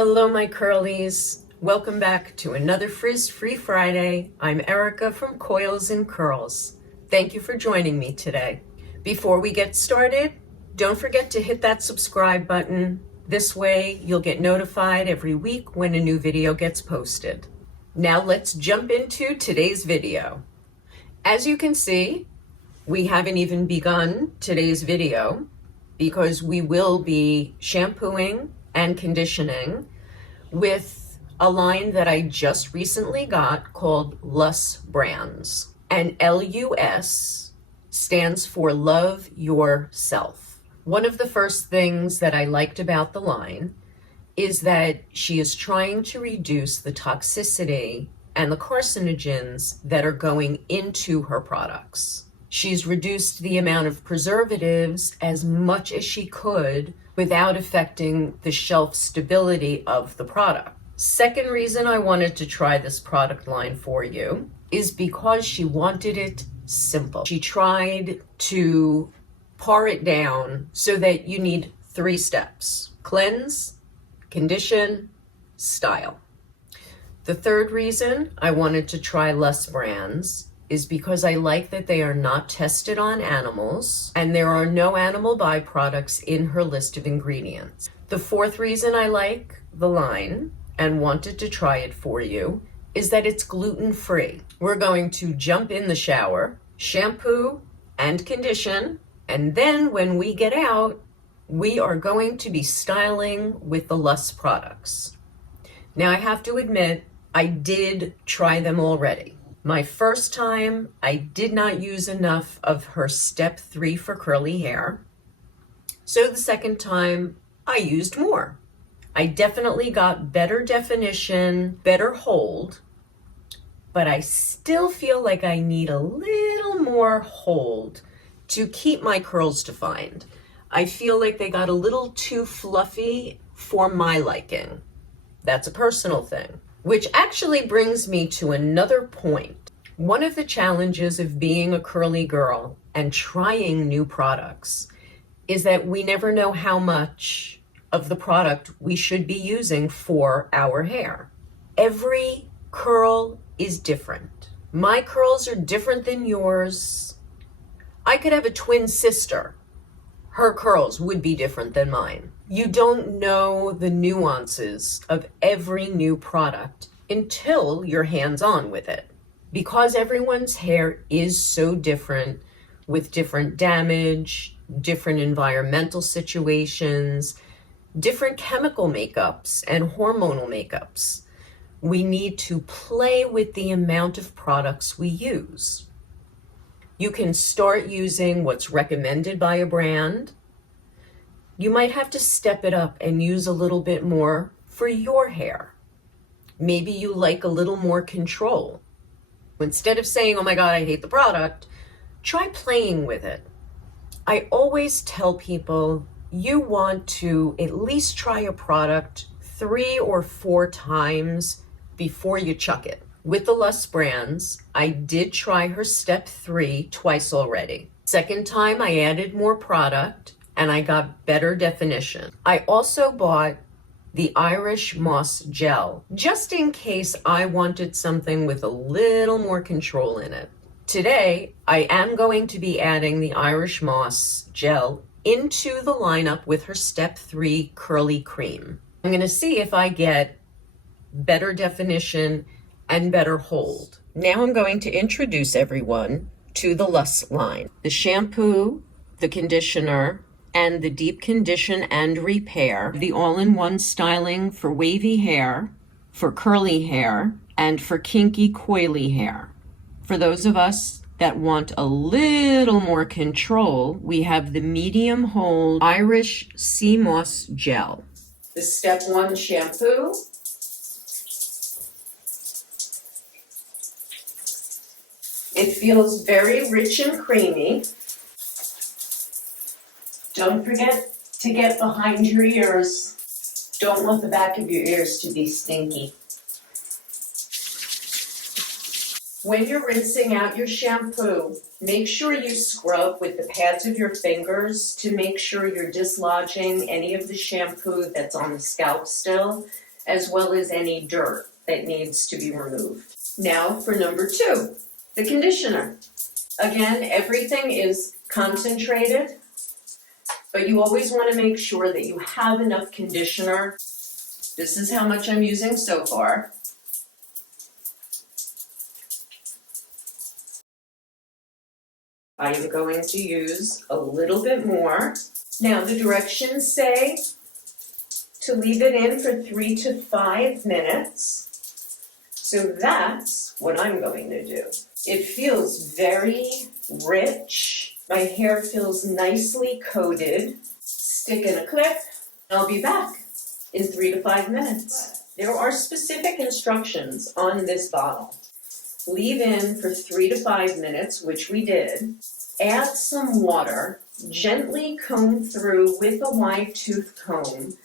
Hello, my curlies. Welcome back to another Frizz-Free Friday. I'm Erica from Coils and Curls. Thank you for joining me today. Before we get started, don't forget to hit that subscribe button. This way, you'll get notified every week when a new video gets posted. Now let's jump into today's video. As you can see, we haven't even begun today's video because we will be shampooing and conditioning with a line that I just recently got called USBrands. And LUS stands for Love Yourself. One of the first things that I liked about the line is that she is trying to reduce the toxicity and the carcinogens that are going into her products. She's reduced the amount of preservatives as much as she could without affecting the shelf stability of the product. Second reason I wanted to try this product line for you is because she wanted it simple. She tried to pare it down so that you need 3 steps: cleanse, condition, style. The third reason I wanted to try USBrands is because I like that they are not tested on animals and there are no animal byproducts in her list of ingredients. The fourth reason I like the line and wanted to try it for you is that it's gluten-free. We're going to jump in the shower, shampoo and condition, and then when we get out, we are going to be styling with the Lus products. Now I have to admit, I did try them already. My first time, I did not use enough of her step 3 for curly hair. So the second time, I used more. I definitely got better definition, better hold, but I still feel like I need a little more hold to keep my curls defined. I feel like they got a little too fluffy for my liking. That's a personal thing. Which actually brings me to another point. One of the challenges of being a curly girl and trying new products is that we never know how much of the product we should be using for our hair. Every curl is different. My curls are different than yours. I could have a twin sister. Her curls would be different than mine. You don't know the nuances of every new product until you're hands-on with it. Because everyone's hair is so different, with different damage, different environmental situations, different chemical makeups and hormonal makeups, we need to play with the amount of products we use. You can start using what's recommended by a brand. You might have to step it up and use a little bit more for your hair. Maybe you like a little more control. Instead of saying, oh my God, I hate the product, try playing with it. I always tell people you want to at least try a product 3 or 4 times before you chuck it. With the USBrands, I did try her step 3 twice already. Second time, I added more product and I got better definition. I also bought the Irish Moss Gel, just in case I wanted something with a little more control in it. Today, I am going to be adding the Irish Moss Gel into the lineup with her step 3 curly cream. I'm gonna see if I get better definition and better hold. Now I'm going to introduce everyone to the Lus line. The shampoo, the conditioner, and the deep condition and repair, the all-in-one styling for wavy hair, for curly hair, and for kinky coily hair. For those of us that want a little more control, we have the medium hold Irish Sea Moss Gel. The step 1 shampoo. It feels very rich and creamy. Don't forget to get behind your ears. Don't want the back of your ears to be stinky. When you're rinsing out your shampoo, make sure you scrub with the pads of your fingers to make sure you're dislodging any of the shampoo that's on the scalp still. as well as any dirt that needs to be removed. Now for number 2, the conditioner. Again, everything is concentrated, but you always want to make sure that you have enough conditioner. This is how much I'm using so far. I am going to use a little bit more. Now the directions say to leave it in for 3 to 5 minutes. So that's what I'm going to do. It feels very rich. My hair feels nicely coated. Stick in a clip. I'll be back in 3 to 5 minutes. There are specific instructions on this bottle. Leave in for 3 to 5 minutes, which we did. Add some water. Gently comb through with a wide tooth comb.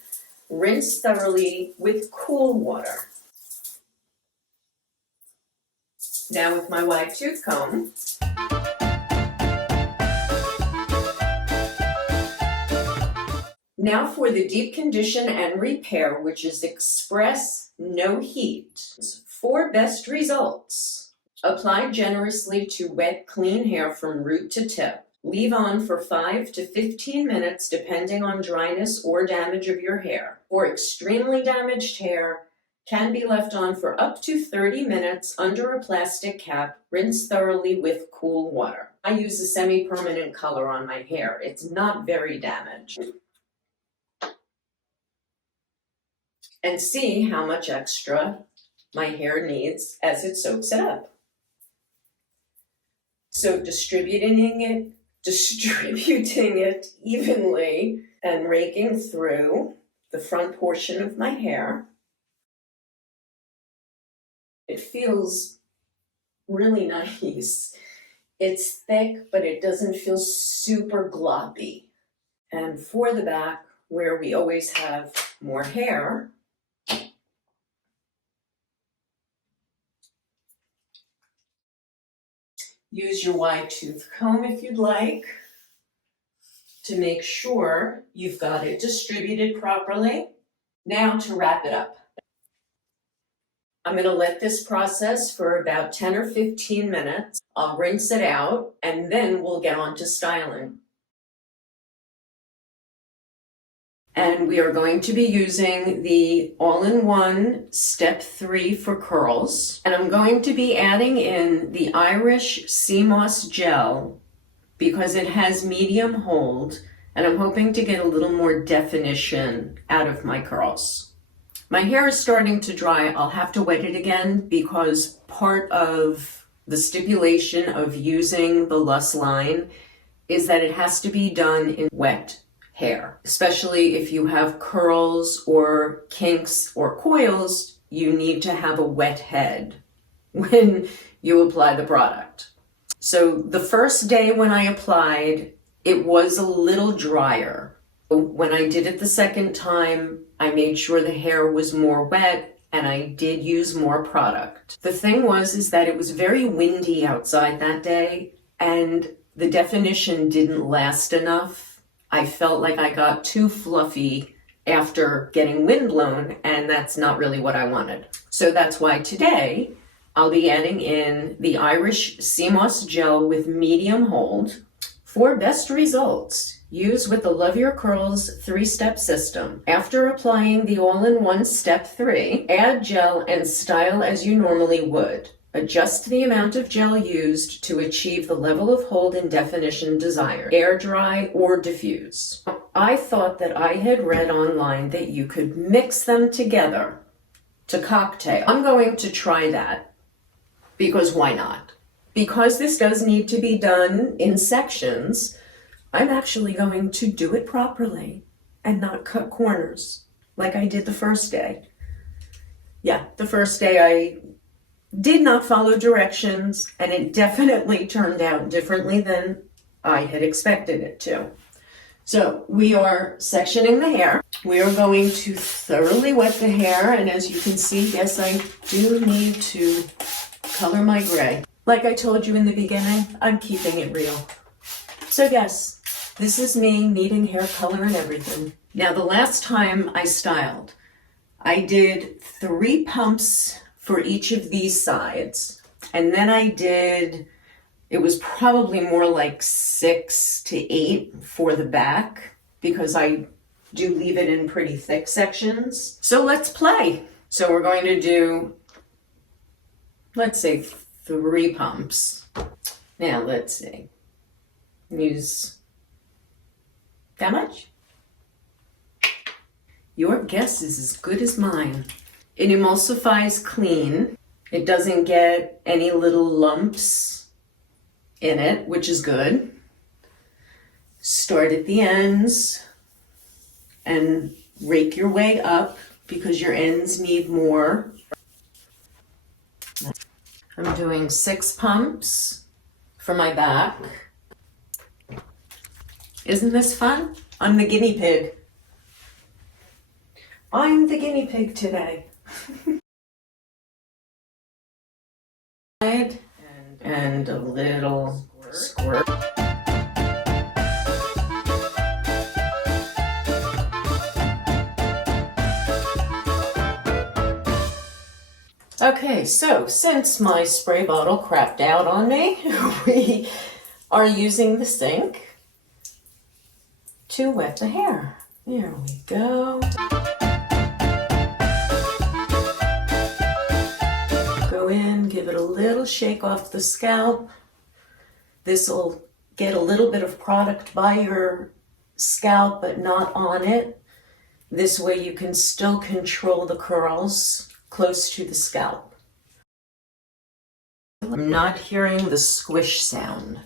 Rinse thoroughly with cool water. Now with my wide tooth comb, now for the deep condition and repair, which is express no heat. For best results, apply generously to wet, clean hair from root to tip. Leave on for 5 to 15 minutes depending on dryness or damage of your hair. For extremely damaged hair, can be left on for up to 30 minutes under a plastic cap. Rinse thoroughly with cool water. I use a semi-permanent color on my hair. It's not very damaged. And see how much extra my hair needs as it soaks it up. So distributing it evenly and raking through the front portion of my hair. It feels really nice. It's thick, but it doesn't feel super gloppy. And for the back, where we always have more hair, use your wide tooth comb if you'd like to make sure you've got it distributed properly. Now to wrap it up. I'm going to let this process for about 10 or 15 minutes. I'll rinse it out and then we'll get on to styling. And we are going to be using the all-in-one step 3 for curls. And I'm going to be adding in the Irish sea moss gel because it has medium hold and I'm hoping to get a little more definition out of my curls. My hair is starting to dry. I'll have to wet it again because part of the stipulation of using the Luss line is that it has to be done in wet hair. Especially if you have curls or kinks or coils, you need to have a wet head when you apply the product. So the first day when I applied, it was a little drier. When I did it the second time, I made sure the hair was more wet and I did use more product. The thing is that it was very windy outside that day and the definition didn't last enough. I felt like I got too fluffy after getting windblown and that's not really what I wanted. So that's why today I'll be adding in the Irish sea moss gel with medium hold. For best results, use with the Love Your Curls 3-step system. After applying the all-in-one step 3, add gel and style as you normally would. Adjust the amount of gel used to achieve the level of hold and definition desired. Air dry or diffuse. I thought that I had read online that you could mix them together to cocktail. I'm going to try that because why not? Because this does need to be done in sections, I'm actually going to do it properly and not cut corners like I did the first day. Yeah, the first day I did not follow directions and it definitely turned out differently than I had expected it to. So we are sectioning the hair. We are going to thoroughly wet the hair and as you can see, yes, I do need to color my gray. Like I told you in the beginning, I'm keeping it real. So yes, this is me needing hair color and everything. Now the last time I styled, I did 3 pumps for each of these sides. And then I did, it was probably more like 6 to 8 for the back because I do leave it in pretty thick sections. So let's play. So we're going to do, let's say 3 pumps. Now let's see, use that much? Your guess is as good as mine. It emulsifies clean. It doesn't get any little lumps in it, which is good. Start at the ends and rake your way up because your ends need more. I'm doing 6 pumps for my back. Isn't this fun? I'm the guinea pig. I'm the guinea pig today. And a little squirt. Okay, so since my spray bottle crapped out on me, we are using the sink to wet the hair. There we go. Go in, give it a little shake off the scalp. This will get a little bit of product by your scalp, but not on it. This way you can still control the curls close to the scalp. I'm not hearing the squish sound.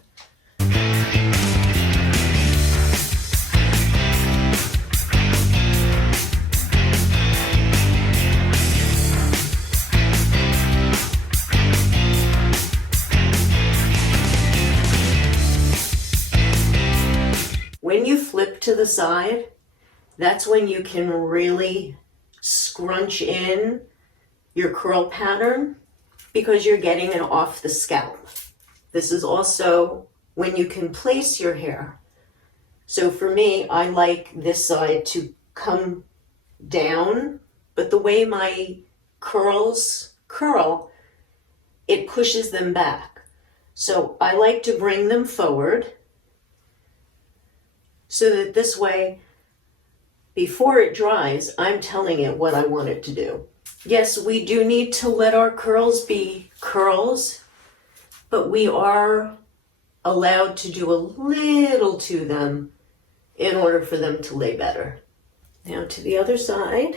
When you flip to the side, that's when you can really scrunch in your curl pattern because you're getting it off the scalp. This is also when you can place your hair. So for me, I like this side to come down, but the way my curls curl, it pushes them back. So I like to bring them forward so that this way, before it dries, I'm telling it what I want it to do. Yes, we do need to let our curls be curls, but we are allowed to do a little to them in order for them to lay better. Now to the other side.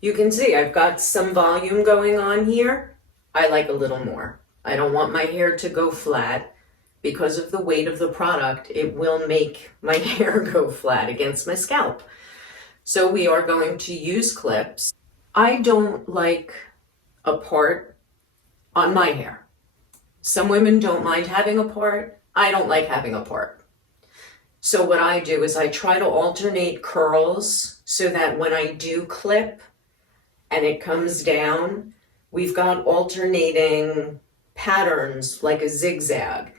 You can see I've got some volume going on here. I like a little more. I don't want my hair to go flat. Because of the weight of the product, it will make my hair go flat against my scalp. So we are going to use clips. I don't like a part on my hair. Some women don't mind having a part. I don't like having a part. So what I do is I try to alternate curls so that when I do clip and it comes down, we've got alternating patterns like a zigzag.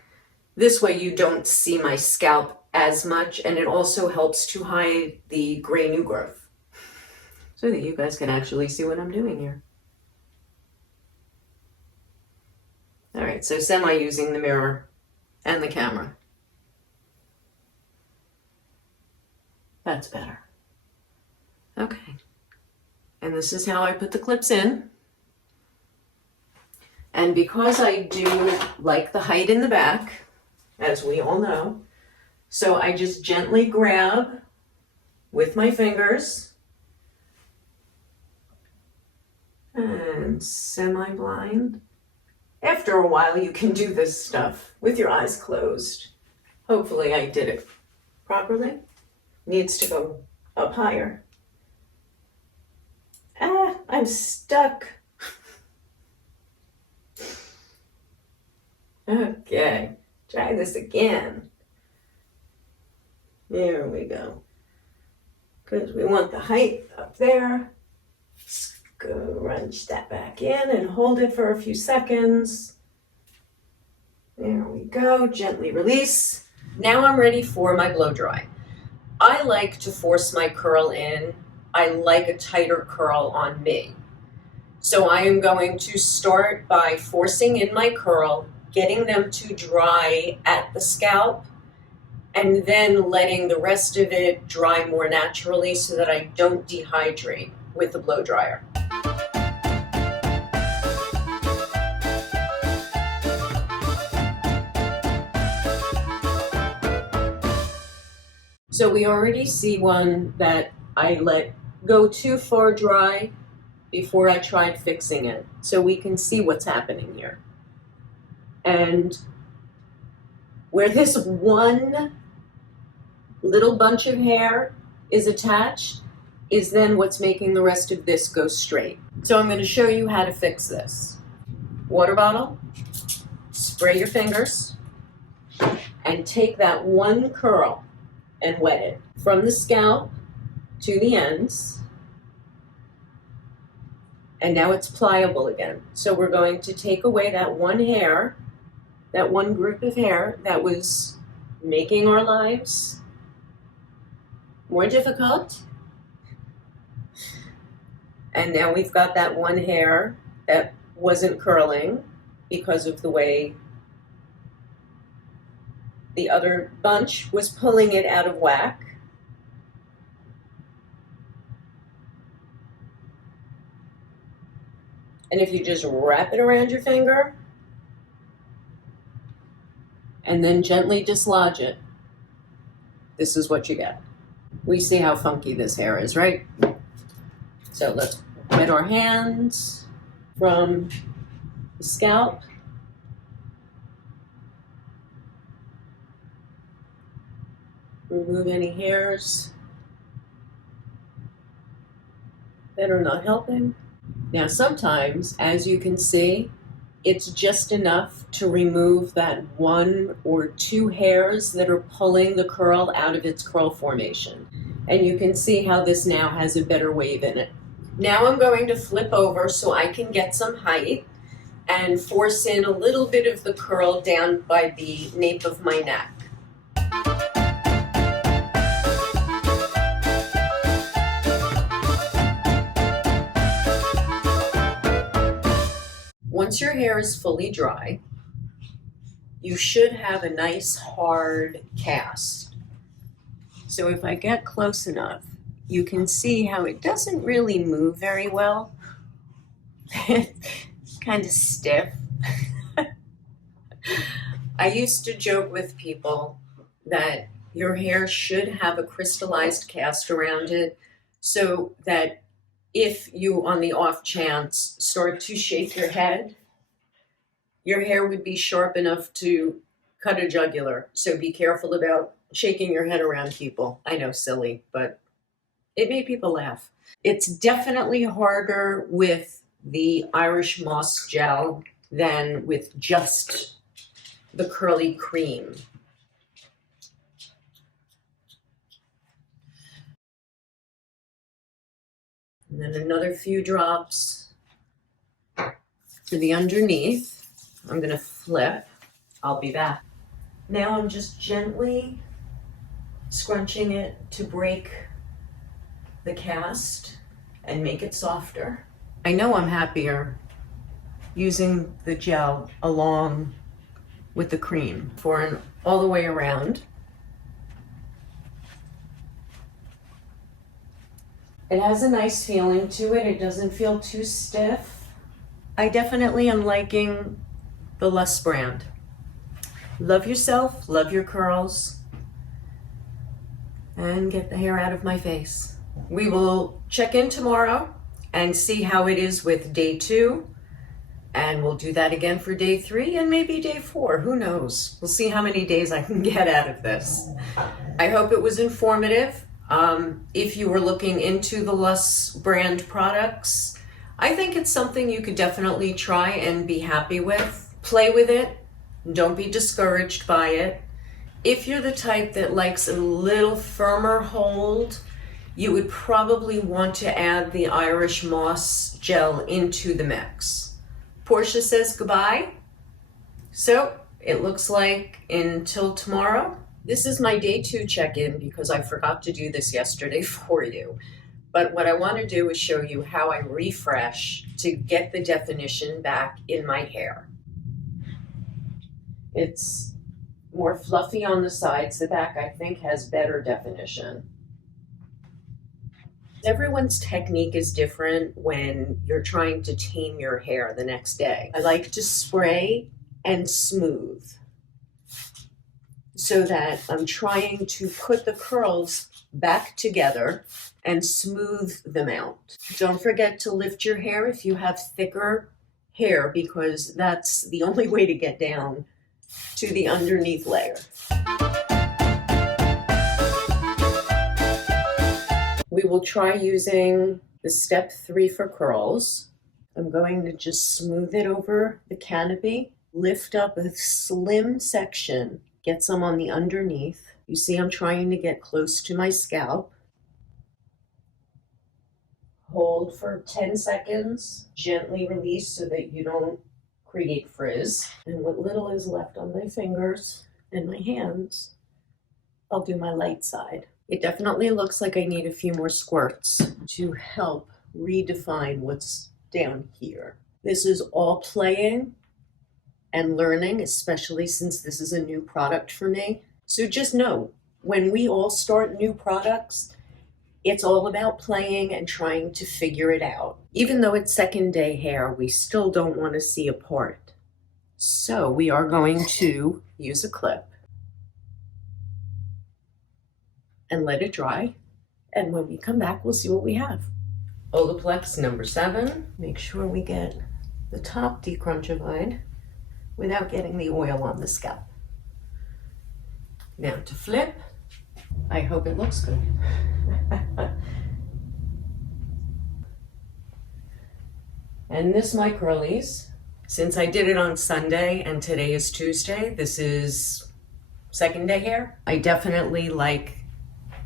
This way you don't see my scalp as much, and it also helps to hide the gray new growth so that you guys can actually see what I'm doing here. All right, so semi using the mirror and the camera. That's better. Okay, and this is how I put the clips in. And because I do like the height in the back, as we all know, so I just gently grab with my fingers and semi-blind. After a while, you can do this stuff with your eyes closed. Hopefully I did it properly. Needs to go up higher. Ah, I'm stuck. Okay, try this again. There we go. Because we want the height up there. Scrunch that back in and hold it for a few seconds. There we go, gently release. Now I'm ready for my blow dry. I like to force my curl in. I like a tighter curl on me. So I am going to start by forcing in my curl, getting them to dry at the scalp, and then letting the rest of it dry more naturally so that I don't dehydrate with the blow dryer. So we already see one that I let go too far dry before I tried fixing it. So we can see what's happening here. And where this one little bunch of hair is attached is then what's making the rest of this go straight. So I'm going to show you how to fix this. Water bottle, spray your fingers, and take that one curl and wet it from the scalp to the ends. And now it's pliable again. So we're going to take away that one hair, that one group of hair that was making our lives more difficult. And now we've got that one hair that wasn't curling because of the way the other bunch was pulling it out of whack. And if you just wrap it around your finger and then gently dislodge it, this is what you get. We see how funky this hair is, right? So let's wet our hands from the scalp. Remove any hairs that are not helping. Now sometimes, as you can see, it's just enough to remove that 1 or 2 hairs that are pulling the curl out of its curl formation. And you can see how this now has a better wave in it. Now I'm going to flip over so I can get some height and force in a little bit of the curl down by the nape of my neck. Once your hair is fully dry, you should have a nice hard cast. So if I get close enough, you can see how it doesn't really move very well. It's kind of stiff. I used to joke with people that your hair should have a crystallized cast around it so that if you, on the off chance, start to shake your head, your hair would be sharp enough to cut a jugular. So be careful about shaking your head around people. I know, silly, but it made people laugh. It's definitely harder with the Irish Moss gel than with just the curly cream. And then another few drops to the underneath. I'm going to flip. I'll be back. Now I'm just gently scrunching it to break the cast and make it softer. I know I'm happier using the gel along with the cream for an all the way around. It has a nice feeling to it. It doesn't feel too stiff. I definitely am liking the USBrand. Love yourself, love your curls, and get the hair out of my face. We will check in tomorrow and see how it is with day 2. And we'll do that again for day 3 and maybe day 4. Who knows? We'll see how many days I can get out of this. I hope it was informative. If you were looking into the USBrand products, I think it's something you could definitely try and be happy with. Play with it. Don't be discouraged by it. If you're the type that likes a little firmer hold, you would probably want to add the Irish Moss gel into the mix. Portia says goodbye. So it looks like until tomorrow, This is my day 2 check-in because I forgot to do this yesterday for you. But what I want to do is show you how I refresh to get the definition back in my hair. It's more fluffy on the sides. The back, I think, has better definition. Everyone's technique is different when you're trying to tame your hair the next day. I like to spray and smooth so that I'm trying to put the curls back together and smooth them out. Don't forget to lift your hair if you have thicker hair, because that's the only way to get down to the underneath layer. We will try using the step 3 for curls. I'm going to just smooth it over the canopy, lift up a slim section, get some on the underneath. You see, I'm trying to get close to my scalp. Hold for 10 seconds, gently release so that you don't create frizz. And what little is left on my fingers and my hands, I'll do my light side. It definitely looks like I need a few more squirts to help redefine what's down here. This is all playing and learning, especially since this is a new product for me. So just know, when we all start new products, it's all about playing and trying to figure it out. Even though it's second day hair, we still don't want to see a part. So we are going to use a clip and let it dry. And when we come back, we'll see what we have. Olaplex number 7. Make sure we get the top decrunchified without getting the oil on the scalp. Now to flip. I hope it looks good. And this my curlies. Since I did it on Sunday and today is Tuesday, this is second day hair. I definitely like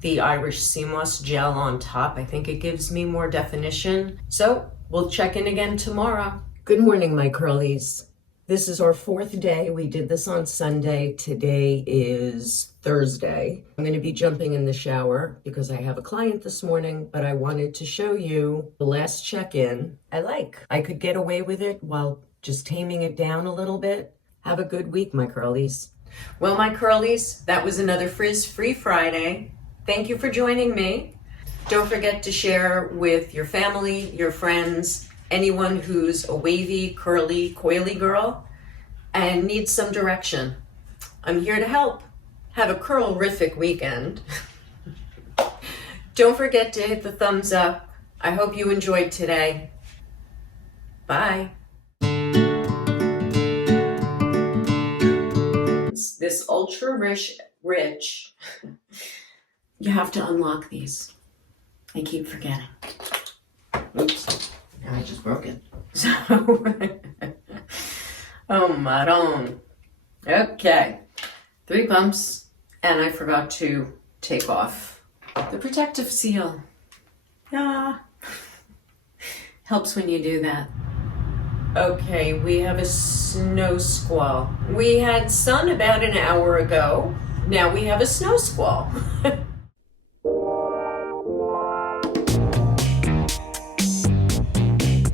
the Irish sea moss gel on top. I think it gives me more definition. So we'll check in again tomorrow. Good morning, my curlies. This is our 4th day. We did this on Sunday. Today is Thursday. I'm going to be jumping in the shower because I have a client this morning, but I wanted to show you the last check-in. I could get away with it while just taming it down a little bit. Have a good week, my curlies. Well, my curlies, that was another Frizz-Free Friday. Thank you for joining me. Don't forget to share with your family, your friends, anyone who's a wavy, curly, coily girl and needs some direction. I'm here to help. Have a curl-rific weekend. Don't forget to hit the thumbs up. I hope you enjoyed today. Bye. This ultra rich, you have to unlock these. I keep forgetting. Oops. Now I just broke it. So, oh, maron. Okay, 3 pumps, and I forgot to take off the protective seal. Ah, helps when you do that. Okay, we have a snow squall. We had sun about an hour ago. Now we have a snow squall.